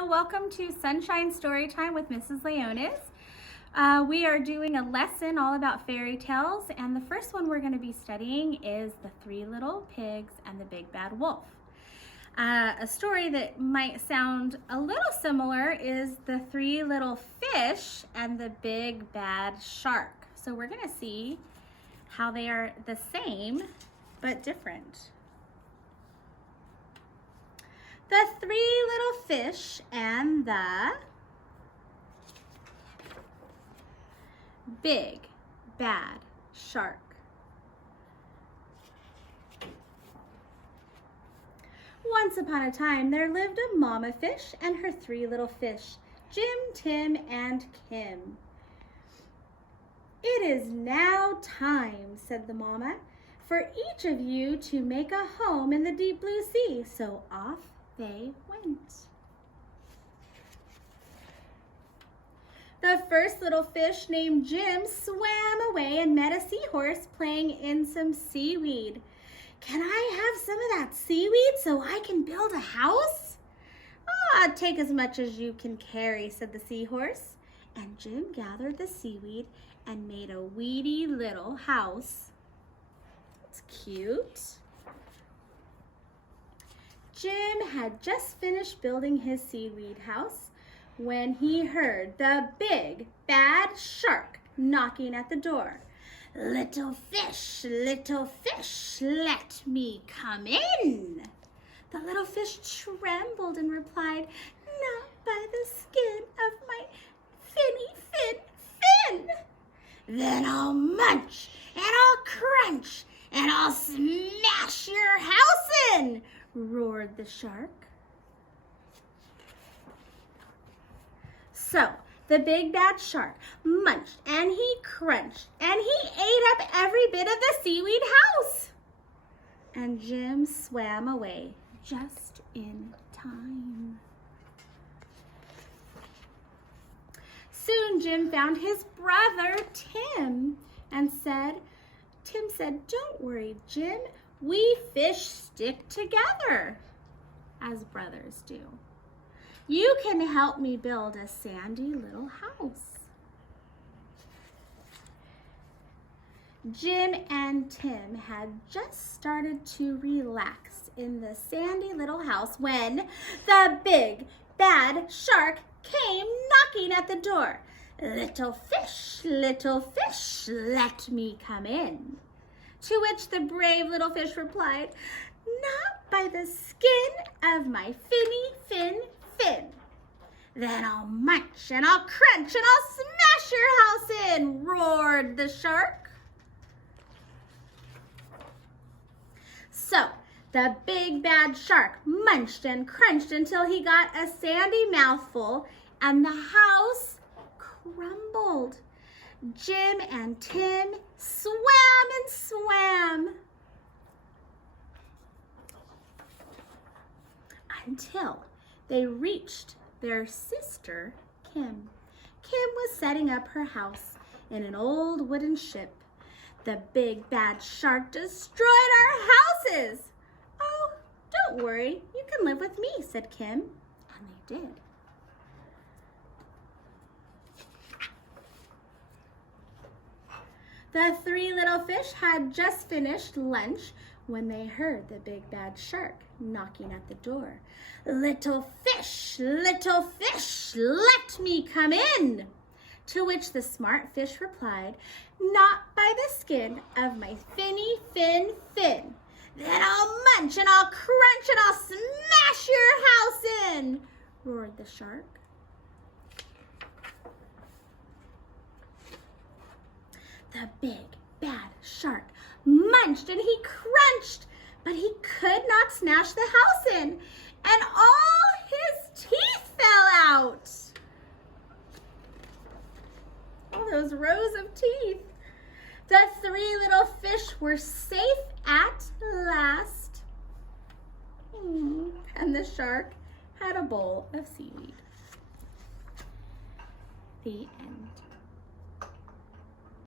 Hello, welcome to Sunshine Storytime with Mrs. Leonis. We are doing a lesson all about fairy tales, and the first one we're going to be studying is The Three Little Pigs and the Big Bad Wolf. A story that might sound a little similar is The Three Little Fish and the Big Bad Shark. So we're going to see how they are the same but different. The Three Little Fish and the Big Bad Shark. Once upon a time, there lived a mama fish and her three little fish, Jim, Tim, and Kim. "It is now time," said the mama, "for each of you to make a home in the deep blue sea." So off they went. The first little fish, named Jim, swam away and met a seahorse playing in some seaweed. "Can I have some of that seaweed so I can build a house?" Take as much as you can carry," said the seahorse. And Jim gathered the seaweed and made a weedy little house. It's cute. Jim had just finished building his seaweed house when he heard the big bad shark knocking at the door. Little fish, let me come in." The little fish trembled and replied, "Not by the skin of my fin. Then I'll munch and I'll crunch and I'll smash your house in," roared the shark. So the big bad shark munched and he crunched and he ate up every bit of the seaweed house. And Jim swam away just in time. Soon Jim found his brother Tim and Tim said, "Don't worry, Jim, we fish stick together, as brothers do. You can help me build a sandy little house." Jim and Tim had just started to relax in the sandy little house when the big bad shark came knocking at the door. Little fish, let me come in." To which the brave little fish replied, "Not by the skin of my fin. Then I'll munch and I'll crunch and I'll smash your house in," roared the shark. So the big bad shark munched and crunched until he got a sandy mouthful and the house crumbled. Jim and Tim swam until they reached their sister Kim. Kim was setting up her house in an old wooden ship. "The big bad shark destroyed our houses." "Oh, don't worry, you can live with me," said Kim, and they did. The three little fish had just finished lunch when they heard the big bad shark knocking at the door. Little fish, let me come in." To which the smart fish replied, "Not by the skin of my fin. Then I'll munch and I'll crunch and I'll smash your house in," roared the shark. The big bad shark munched and he crunched, but he could not smash the house in, and all his teeth fell out. All those rows of teeth. The three little fish were safe at last. And the shark had a bowl of seaweed. The end.